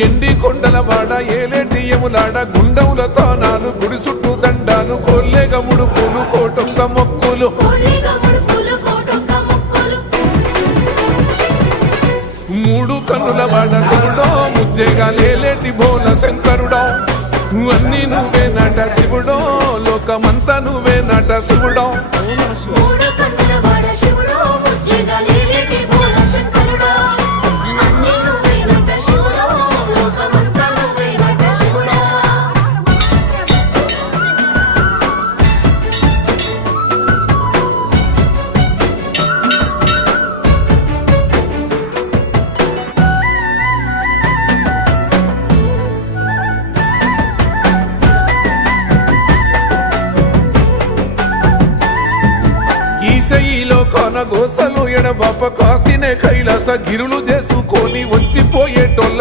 ఎండి కొండల వాడ ఏలేటియములాడ గుండముల తానాలు గుడి చుట్టూ దండాలు కోల్లేగ ముడుపులు కోటొక్క మొక్కులు మూడు కన్నుల వాడ శివుడో ముజ్జేగా లేలేటి బోల శంకరుడో అన్ని నువ్వే నట శివుడో లోకమంతా నువ్వే నట శివుడో ఈశయిలో కొనగోసలు ఎడబాప కాసినే కైలాస గిరులు చేసుకొని వచ్చిపోయేటోళ్ళ